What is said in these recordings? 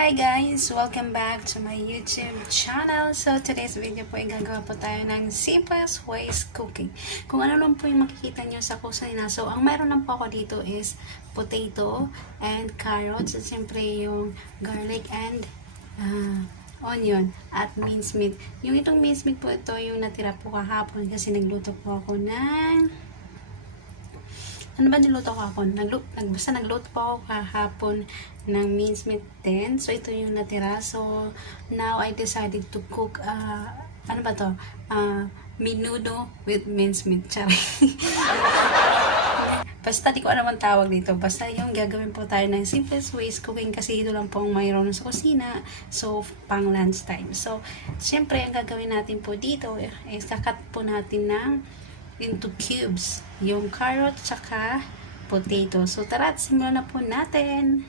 Hi guys! Welcome back to my YouTube channel. So today's video po ay gagawa po tayo ng simplest ways cooking. Kung ano lang po yung makikita nyo sa kusina. So ang mayroon lang po ako dito is potato and carrots. At siyempre yung garlic and onion at minced meat. Yung itong minced meat po ito yung natira po kahapon kasi nagluto po ako ng ano ba niluto ko ako? Basta nagluto po ako kahapon ng minced meat din. So, ito yung natira. So, now I decided to cook, ano ba to? Menudo with minced meat. Charay. Basta di ko alam ang tawag dito. Basta yung gagawin po tayo ng simplest ways cooking kasi ito lang po ang mayroon sa kusina. So, pang lunch time. So, syempre, ang gagawin natin po dito is kakat po natin ng into cubes yung carrot tsaka potato. So tara, simulan na po natin.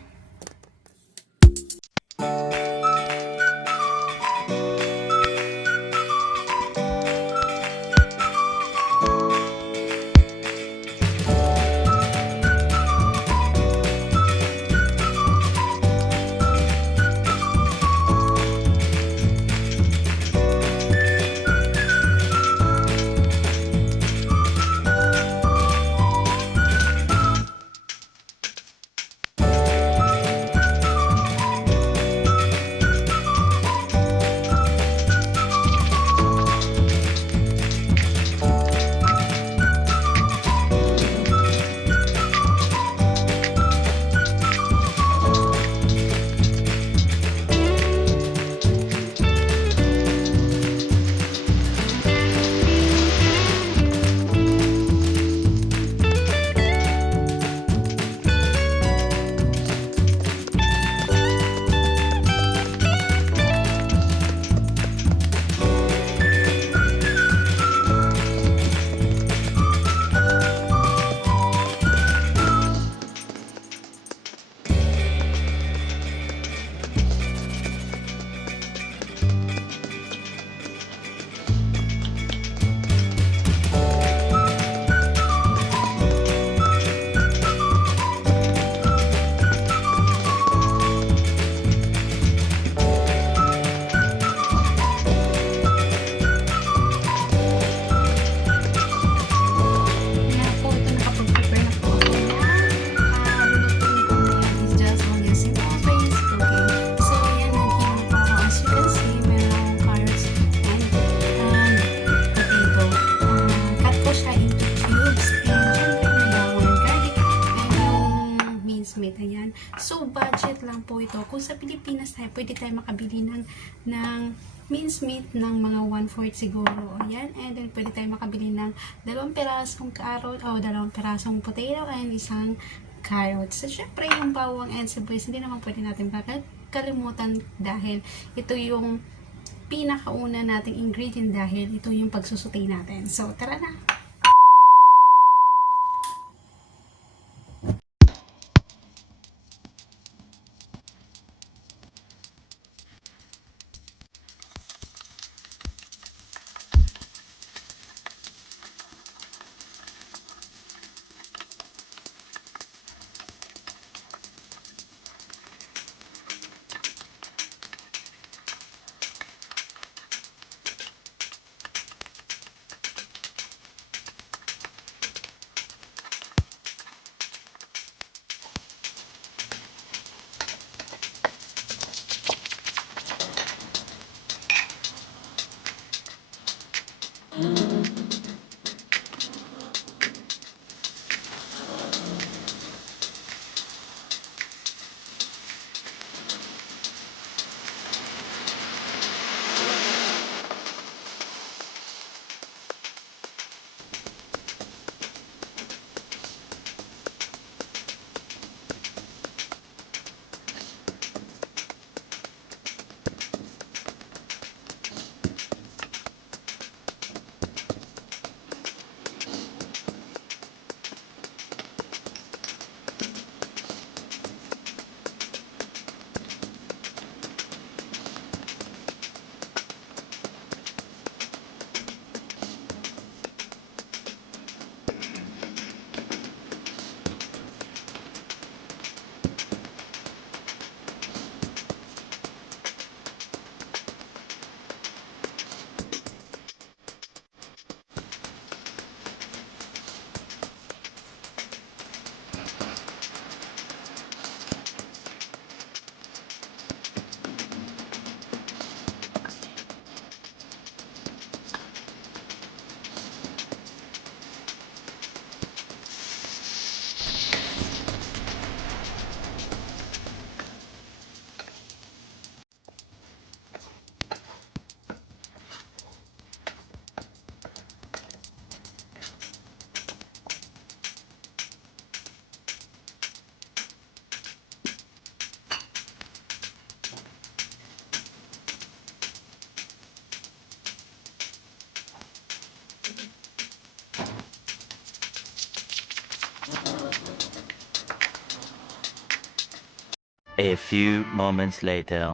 Ayan. So, budget lang po ito. Kung sa Pilipinas tayo, pwede tayo makabili ng minced meat ng mga 1/4 siguro. Ayan. And then, pwede tayo makabili ng 2 pirasong carrot o 2 pirasong potato and isang carrot. So, syempre, yung bawang and sibuyas, hindi naman pwede natin kalimutan dahil ito yung pinakauna nating ingredient dahil ito yung pagsusutay natin. So, tara na! A few moments later.